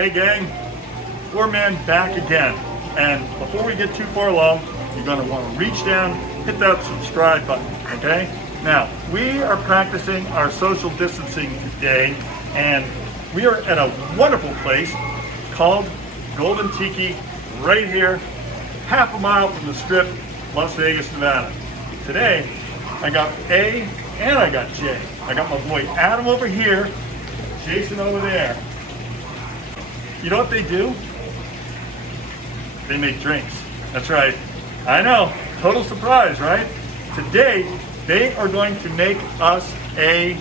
Hey gang, PourMan back again. And before we get too far along, you're gonna wanna reach down, hit that subscribe button, okay? Now, we are practicing our social distancing today, and we are at a wonderful place called Golden Tiki right here, half a mile from the Strip, Las Vegas, Nevada. Today, I got A and I got J. I got my boy Adam over here, Jason over there. You know what they do? They make drinks. That's right. I know, total surprise, right? Today, they are going to make us a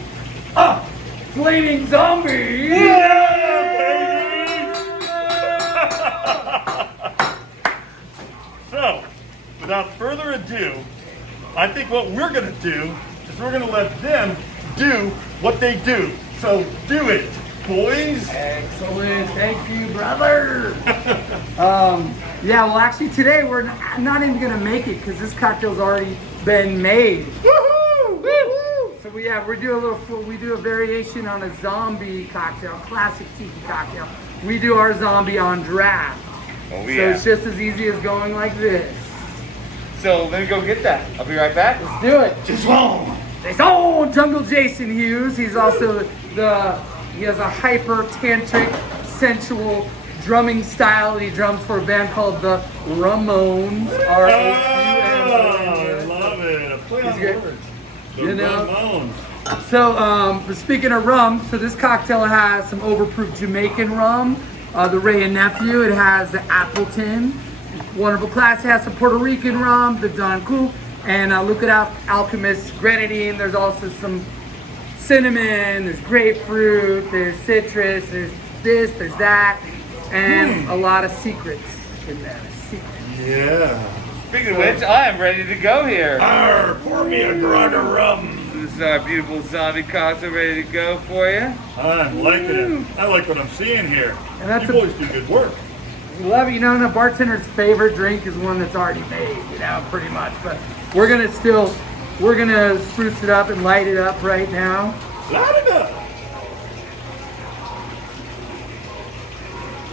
flaming zombie! Yeah, baby! So, without further ado, I think what we're gonna do is we're gonna let them do what they do. So do it, boys. Excellent, thank you, brother. Yeah, well, actually today we're not even gonna make it because this cocktail's already been made. Woohoo! Woo! So we do a variation on a zombie cocktail, classic tiki cocktail. We do our zombie on draft. Oh So yeah. it's just as easy as going like this. So let me go get that. I'll be right back. Let's do it. Jason! It's old Jungle Jason Hughes. He's also he has a hyper tantric, sensual drumming style. He drums for a band called the Ramones. Oh, I love it. A play on He's words. The You know. Ramones. So, speaking of rum, so this cocktail has some overproof Jamaican rum, the Ray and Nephew. It has the Appleton, wonderful class. It has some Puerto Rican rum, the Don Q, and look it up, Alchemist Grenadine. There's also some cinnamon, there's grapefruit, there's citrus, there's this, there's that, and a lot of secrets in there. Secrets. Yeah. Speaking of which, I am ready to go here. Arr, pour me a grog of rum. This is our beautiful zombie cocktail ready to go for you. I'm liking it. I like what I'm seeing here. And that's you boys do good work. We love it. You know, and a bartender's favorite drink is one that's already made, you know, pretty much. But we're gonna spruce it up and light it up right now. Light it up.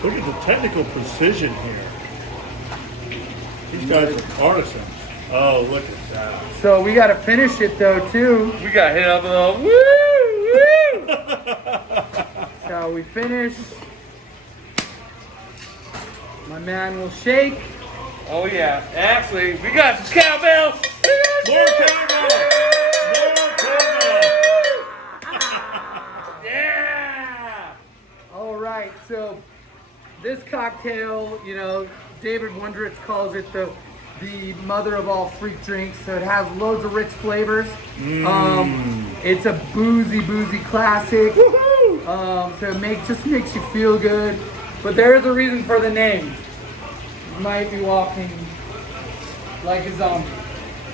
Look at the technical precision here. These guys are artisans. Oh, look at that. So we gotta finish it though too. We got hit up a little woo! So we finish. My man will shake. Oh yeah. Actually, we got some cowbells. More cowbell! More cowbell! Yeah! All right, so this cocktail, you know, David Wondrich calls it the mother of all freak drinks. So it has loads of rich flavors. It's a boozy classic. So it just makes you feel good. But there is a reason for the name. You might be walking like a zombie.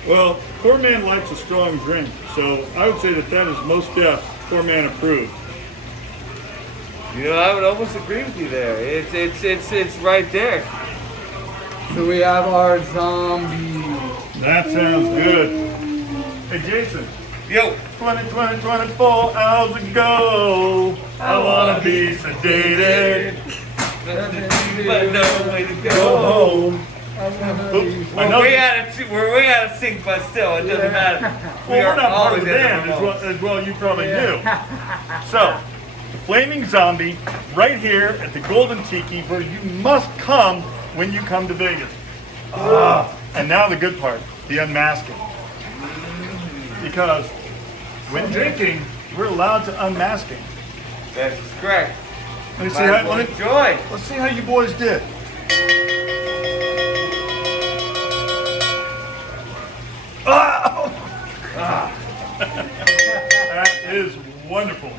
Well, PourMan likes a strong drink, so I would say that is most PourMan approved. You know, I would almost agree with you there. It's right there. So we have our zombie. That sounds good. Hey Jason, Yo. 24 hours ago, I wanna be sedated. But no way to Go go. home. We're way out of sync, but still, it doesn't matter. We're not part of always the at band as well you probably Yeah. knew. So, the Flaming Zombie, right here at the Golden Tiki, where you must come when you come to Vegas. And now the good part, the unmasking. Because when drinking, we're allowed to unmasking. That's correct. Let me see how, Enjoy. let's see how you boys did. That is wonderful.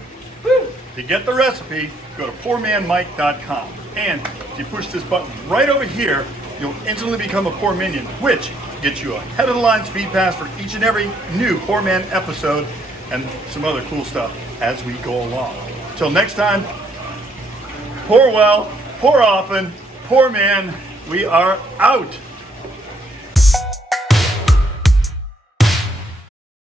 To get the recipe, go to PourManMike.com. And if you push this button right over here, you'll instantly become a Pour Minion, which gets you a head of the line speed pass for each and every new PourMan episode and some other cool stuff as we go along. Till next time, pour well, pour often, PourMan, we are out.